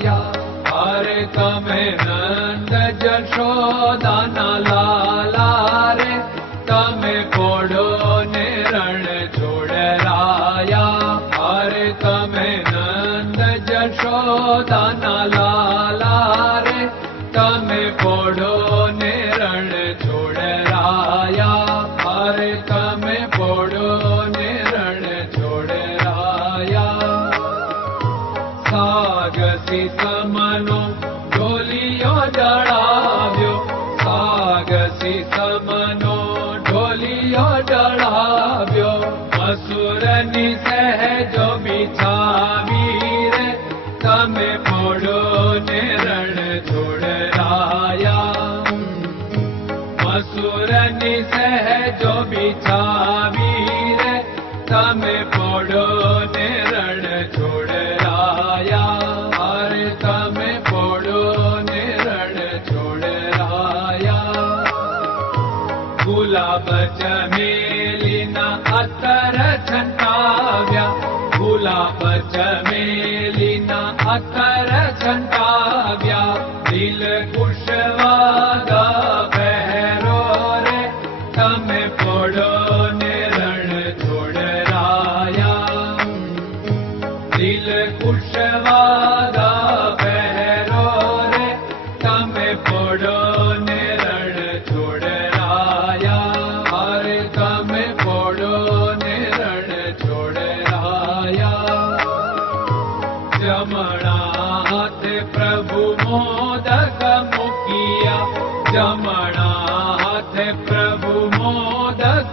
लाया हरे तमें नंद जशोदा न लाला रे तमें पोड़ो ने रण छोड़ राया हरे तमें नंद जशोदा न लाला रे तमें पोड़ो धरणी सहजो बिछावी रे सम पोड़ो ने रण छोड़ राया अरे सम पोड़ो ने अतर छंटा Lord. Oh.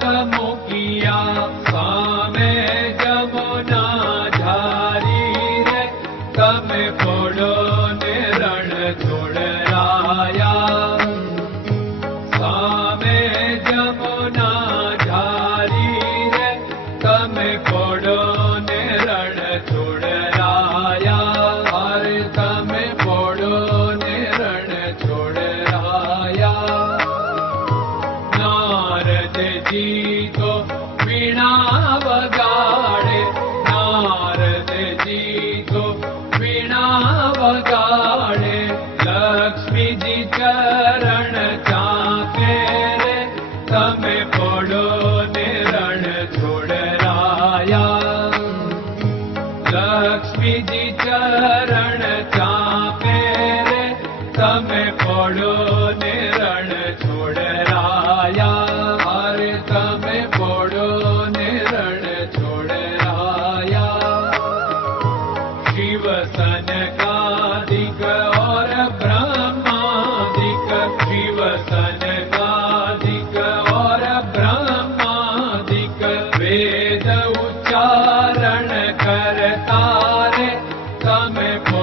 खत्म किया का time.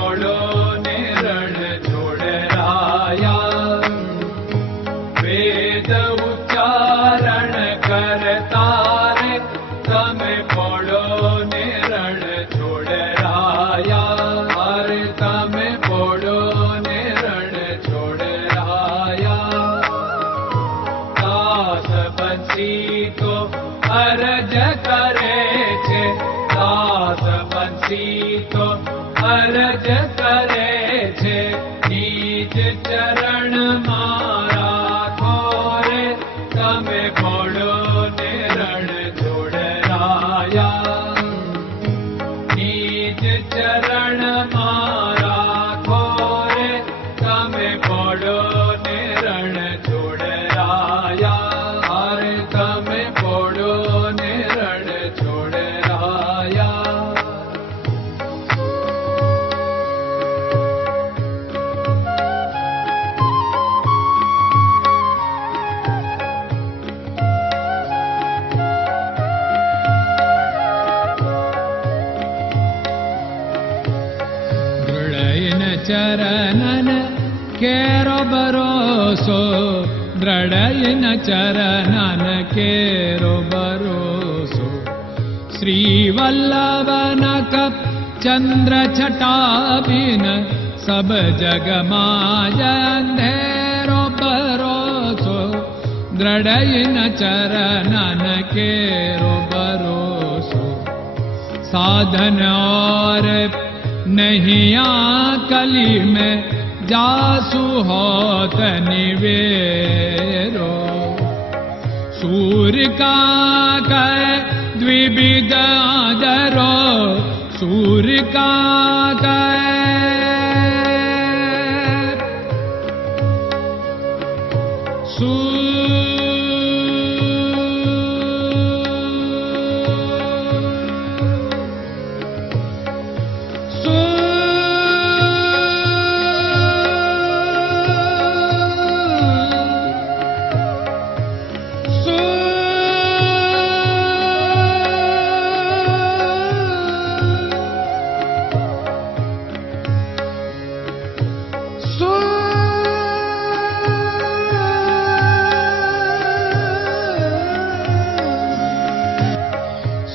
रोसो द्रडै न चरन केरो भरोसो श्रीवल्लभ चन्द्रटाबिन सब जग भरोसो द्रडय न चरन केरो भरोसो साधन और आ कलि में जासु द्विविद आदरो सूर्यका का कै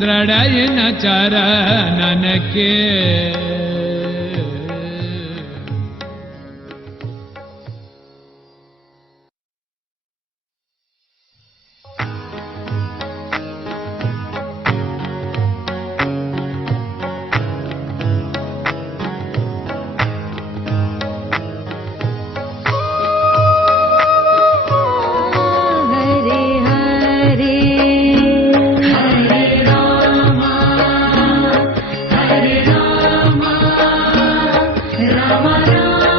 ದೃಢಯನ ನನಕ್ಕೆ Thank you.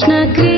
Krishna Krishna